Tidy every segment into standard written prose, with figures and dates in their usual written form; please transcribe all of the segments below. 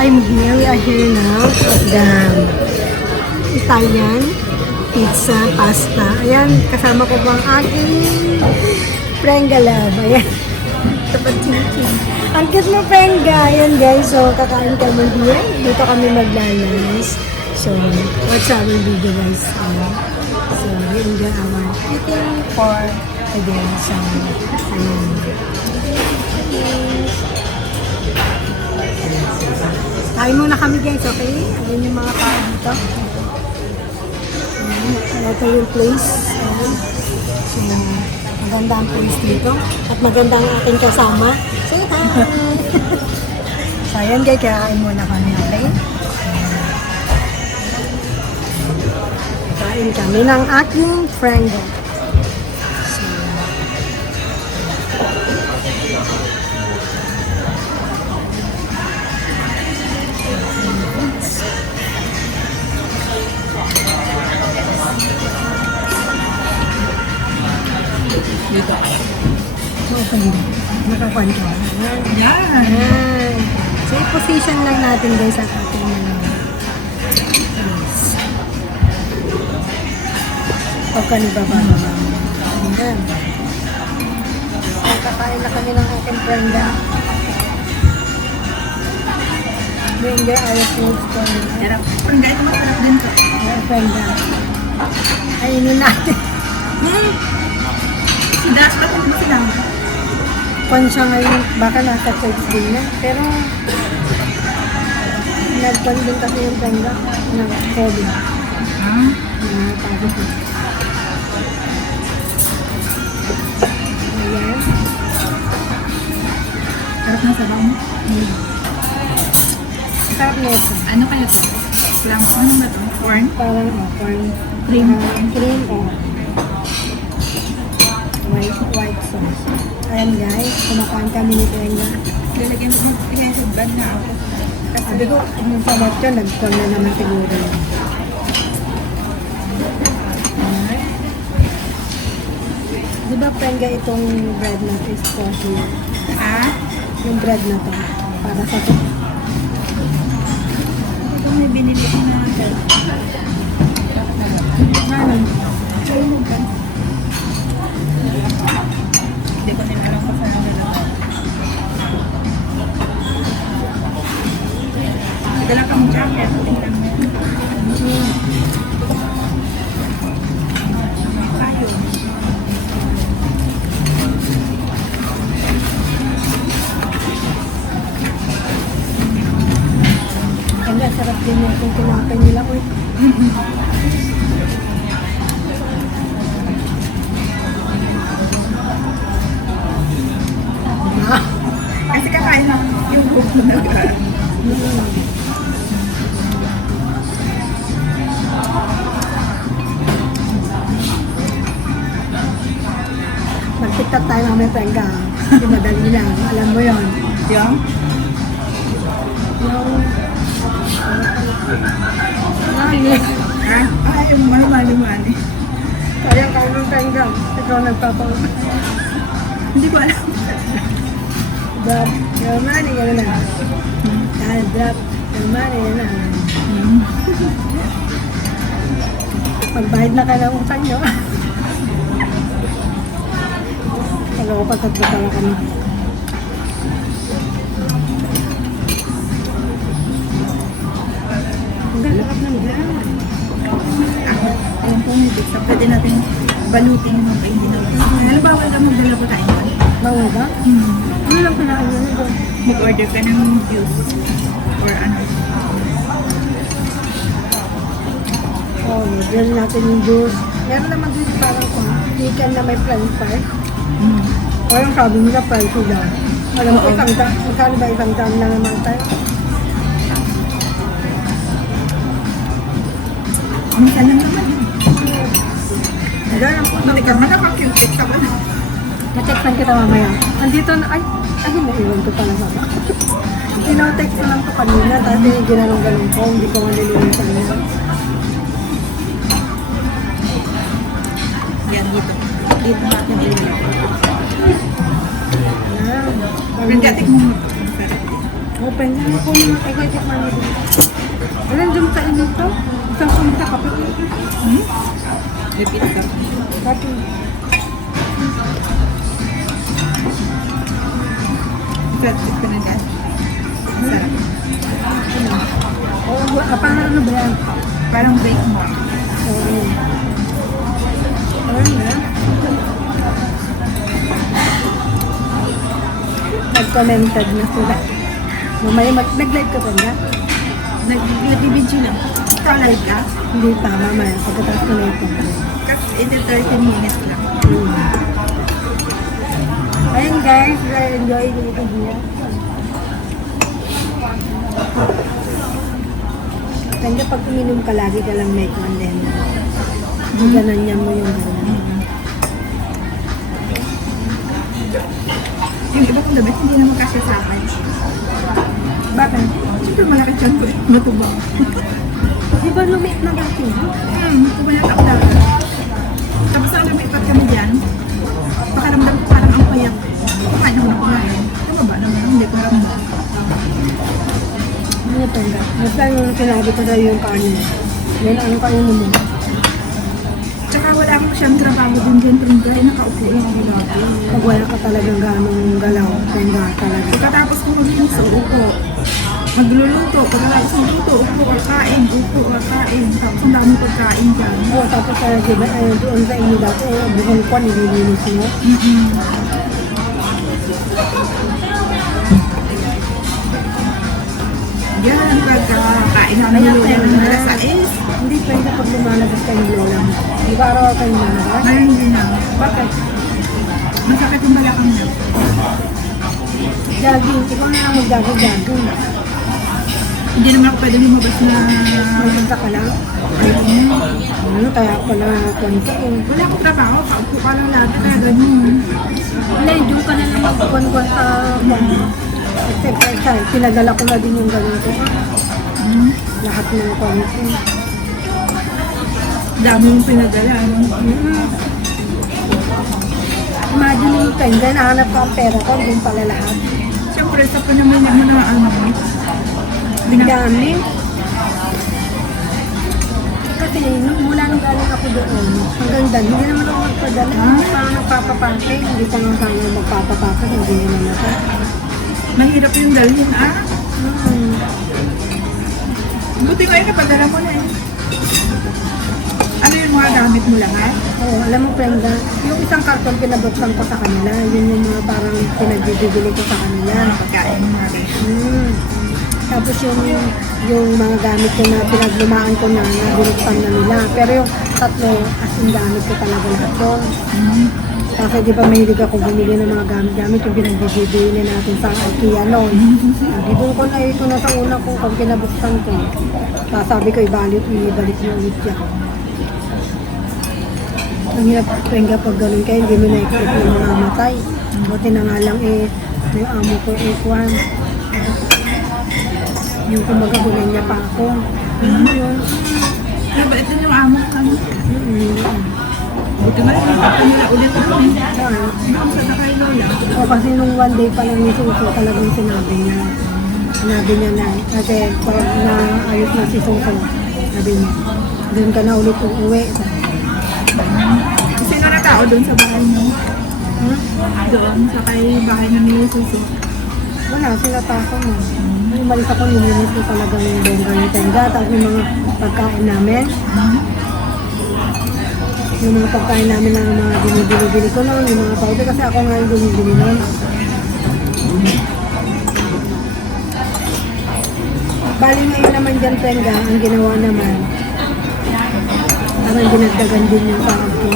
I'm here, we are here now at the Italian pizza, pasta. Ayan, kasama ko bang aking Prenga love. Ayan. Tapat chinchin. Ang cute mo, Prenga. Ayan guys, so kakain kami here. Dito kami maglalas. So, what's our video guys? So, we enjoy our eating for again. So, ayan. Kain muna kami guys, okay? Ayan yung mga tao dito. Ayan, ito yung place. Ayan. So, maganda ang place dito. At maganda ang ating kasama. Say hi! So, ayan guys, kain muna kami, okay? Kain kami ng aking friend. So, Dito. open din. Nakakuan ka. Ayan. Yan. Ayan. So, i-position lang natin guys sa ating place. Pagka nababa-baba. Ayan. Kakain na kami ng ating prenda. We enjoy our food for Sarap. Ang ito masarap din to. our prenda. Ayun natin. Si Dash, ba't hindi mo sinama? Kung siya ngayon, baka nasa church din na. Pero, nagpan din kasi yung prenda na COVID. Tapos na. Ayan. Sarap ng sabaw mo. Sarap na ito. Ano kaya to? Lang, ano ba to? Corn? Parang corn. Cream. Cream o white sauce. Ayan guys, kumakain kami ni Prenda. Lalagyan mo, i-headband na ako. Sabi ko, yung sabat ko, nag-corn na naman siguro yun. Ayan. Di ba Prenda itong bread na fish coffee? Yung bread na to, para sa to. Ito may binili ko na agad. Ano? Choy mo ba? Hindi ko din alam kung saan ang gano'n. Dala kang jacket. Tingnan mo. Tayo. Kaya sarap din yung tinapay nila ko. Kasi kakain lang yung buko na Mag-tiktok tayo ng may Prenda. Di madali lang. Alam mo yon. yung Yung... Ano? ay, yung mali-mali. Kaya kayo ng Prenda. Ikaw nagpapaw. Hindi ko alam. Drop your money. Gano'n na. Drop your money. Gano'n na. Pagbayad na kayo ng utang nyo. Kalo ko patatlo pala kami. Ang sarap ng gan. Alam ko, hindi. So, pwede natin balutin yung mga hindi natin. Ano ba wala magdala ko tayo? Bawa ba? Ano lang kailangan nyo nito? Mag-order ka ng juice or ano. Oh, dyan natin yung juice. Meron naman dito parang chicken na may french fry. Parang sabi nila fries daw. Alam ko, magkano ba isang daan na naman tayo? Minsan lang naman. Ayan, ang puto. Ikaw na nakakilkit ka ba na? Na-textan kita mamaya. Andito na, ay, naiwan ko pala baba. Tino-text ko lang to kanina, tapos yung ginanong-ganong ko, hindi ko malilimutan niya. Yan, dito. Dito natin ilagay. Ayan. Pagdating mo ito. Masarap. Open na ako mga ikaw-ikot mami dito. Alam, dyan sa inyo to. Isang kumita ka pa. Repeat ka. Dati. Flat ka na dyan. Sarap. Oo, parang ano ba yan? Parang break mo. Oo. Parang na. Nag-commented na sila. Mamaya nag-live ka ba na? Nag-video lang. Ikaw live ka? Hindi pa, mamaya. Pagkatapos ko na ito. Kasi ito 30 minutes lang. Ayun guys, enjoy din ito niya. Kaya pag uminom ka, lagi ka lang make one din. Ganan niya mo yung gano'n. Yung iba kong damit, hindi naman kasya sa akin. Bakit? Siyempre malaki tiyan ko. Matuba. Di ba lumit na dati? Matuba na ako dapat. Tapos ang lumipat kami dyan, pakaramdam ko parang ang payak. Kumain ako na kumain. Tama ba naman? Hindi ko ramdam. Ano pa nga? Basta yung sinabi ko sa'yo yung kanin. Yan ang kanin mo. Tsaka wala akong siyang trabaho din dyan. Pero nakaupo lang ako dati. Pag wala ka talagang ganong galaw, tenga talaga. Pagkatapos ko maglinis, upo. Magluluto. Pagkatapos ng luto, upo, kakain. Upo, kakain. Tapos ang daming pagkain dyan. Oo, tapos diba, doon sa inyo dati, buhol ko, nililinis mo. Yan, pagkakain namin yung lola ng alas 6. Hindi pwede pag lumalabas kayong lola mo. Di ba araw kayong lalabas? Ngayon hindi na. Bakit? Masakit yung balakang na. Jogging. Ikaw na lang mag-jogging. Hindi naman ako pwede lumabas na... Magpunta ka lang. Ano, kaya pala kwento ko. Wala akong trabaho, paupo ka lang lahat na ganyan. Hindi, doon ka na lang magkuhan-kuhan sa exercise. Pinadala ko na din yung ganun ko. Lahat ng kwento. Dami yung pinadala. Imagine mo kayo, dahil nahanap ka ang pera ko, doon pala lahat. Siyempre, sa panamay mo na ano mo. Ang dami. Kasi mula nung galing ako doon, hanggang dan, hindi naman ako magpadala. Hindi pa ako nagpapapake, hindi pa nga sana magpapapake, hindi naman ako. Mahirap yung dalhin, ah. Hmm. Buti ngayon napadala mo na eh. Ano yung mga gamit mo lahat? Oo, alam mo, Brenda, yung isang karton pinabuksan ko sa kanila, yun yung mga parang pinagbibili ko sa kanila. Pagkain mga ganyan. Tapos yung mga gamit ko na pinaglumaan ko na binuksan na nila. Pero yung tatlo, as in gamit ko talaga lahat yun. Kasi di ba mahilig ako bumili ng mga gamit-gamit yung pinagbibili natin sa IKEA noon. Di doon ko na ito na sa una ko pag pinabuksan ko. Sabi ko, ibalik niyo ulit yan. Ang hirap Prenga pag ganun kayo, hindi mo na-expect na mamamatay. Buti na nga lang yung amo ko ikuan. Yung kumbaga hulan niya pa ako. Yun. Kaya ba ito yung amo ka mo? Buti nga rin, ito nila ulit ako eh. Nakamsa na kay Lola. O kasi nung one day pa lang ni Suso, talagang sinabi niya. Sinabi niya na, kasi pag naayos na si Suso, sabi niya, doon ka na ulit uuwi. Sino na tao doon sa bahay mo? Doon, sa kay bahay na ni Suso. Wala, sila tako mo. Umalis ako, nilinis ko talagang yung bongga yung tenga, tapos yung mga pagkain namin. Yung mga pagkain namin na mga binibili ko noon, yung mga powder, kasi ako nga yung binibili noon. Bali ngayon naman dyan, Tenga, ang ginawa naman, parang dinagdagan din yung sahod ko.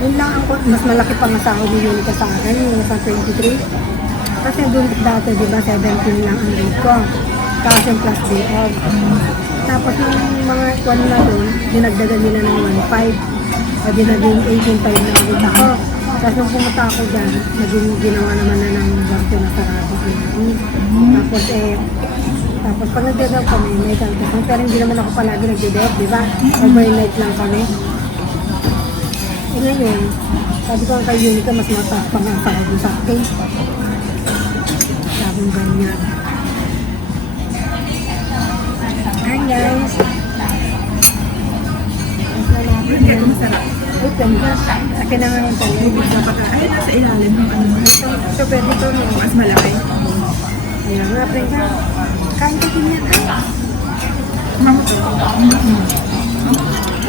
Yun lang ang mas malaki pang sahod ni Yunica sa akin, yung sa 23. Kasi doon dati, di ba, 17 lang ang rate ko. Tapos yung plus day off. Tapos yung mga kwan na doon, dinagdagan nila ng 1.5. O di naging 18.5 na ulit ako. Tapos nung pumunta ako dyan, naging ginawa naman na ng barko na sarado. Tapos tapos pag nagdadaw kami, may kaltas. Pero hindi naman ako palagi nagdadaw, di ba? Overnight lang kami. Ngayon, sabi ko kay Yunica, mas mataas pa nga ang sahod sa akin. Sabong ganyan. Ganda. Akin na nga yung tayo. Dapat ay nasa ilalim ng ano mo. So, pwede ko no. Mas malaki. Ayan nga, Prenga. Kain ka din yan. Mama to.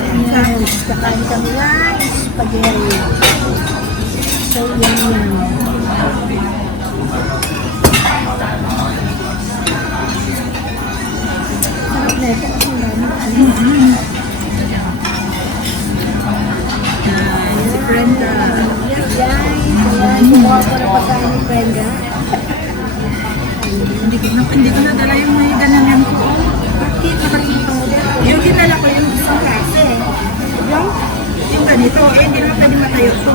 Ayan. Kakain kami ng spaghetti. So, yan yan. Sarap na ito. Ang dami. Si Brenda. Yes, guys. Ayan, gumawa ko na pagkain ni Prenga. Hindi ko nadala yung may gananan ko. Bakit? Nakakita mo din. Yung dinala ko yung isang klase. Yung ganito, hindi naman pwede matayo to.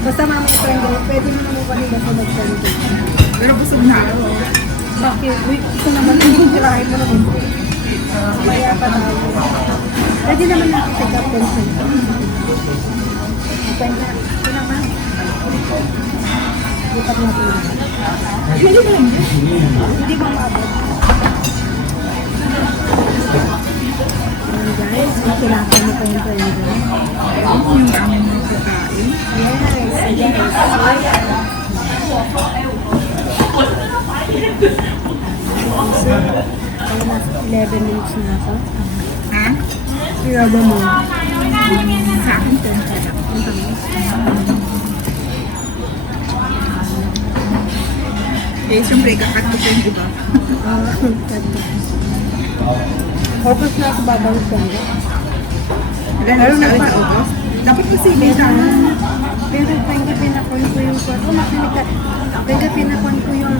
Basta mama ito yung gawin, pwede mo naman kanila sa magsalita. Pero busog na ako. Bakit? Uy, ito naman, hindi tirahin mo naman. Kaya pa tayo. Pwede naman natin take up pencil. Pwede. Ito naman. Lipat natin. Hindi ba lang yun? Hindi ba maabot? Ayan guys, tinapay mo pa yung pwede. Yung aming mga pagkain. Yes, yes. Ay, nasa 11 minutes na ako. Ha? Sinaba mo. Sa akin, 10 ka Okay, siyempre, kakat ko yung iba. Focus na ako babalik ko. Ganun sa akin sa August. Dapat masili ka. Pero pwede pinakon ko yung kwan. Oh, makinig ka. Pwede pinakon ko yung...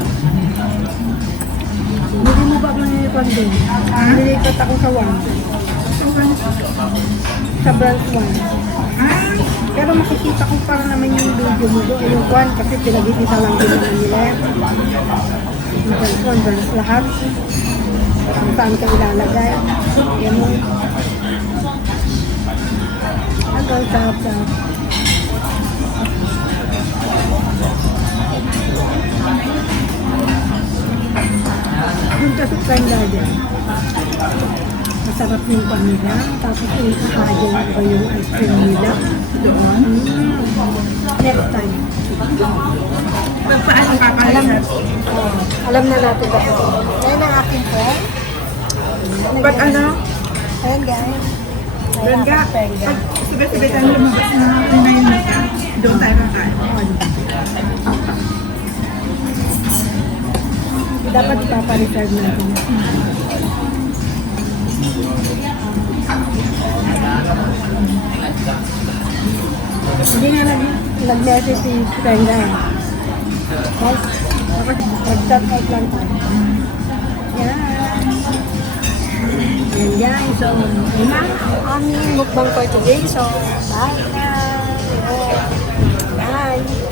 Hindi mo ba ako nilipon din? Nilipat ako sa 1. Sa branch 1. Ah, Pero makikita ko parang naman yung video mo doon. Yung kwan kasi pinag-ibita lang din naman nila. Yung branch 1, branch lahat. Kung saan ka ilalagay. Yan mo. Agaw, sarap. Yung kasi kanda dyan. Masarap yung pan nila. Tapos yung kakadyan pa yung ice cream nila. doon. Next time. Paano kakalisan? Alam na natin ba ito? Ayan ang aking friend. Ba't ano? Ayan guys. Brenda, pag sabi-sabi tayo lumabas na ngayon ka, doon tayo kakain. Dapat ipapa-reserve natin. Hindi nga nag-message si Brenda. Mag-chat out lang tayo. Yan. Yan guys. So, yun na ang aming mukbang for today. So, bye na. Bye.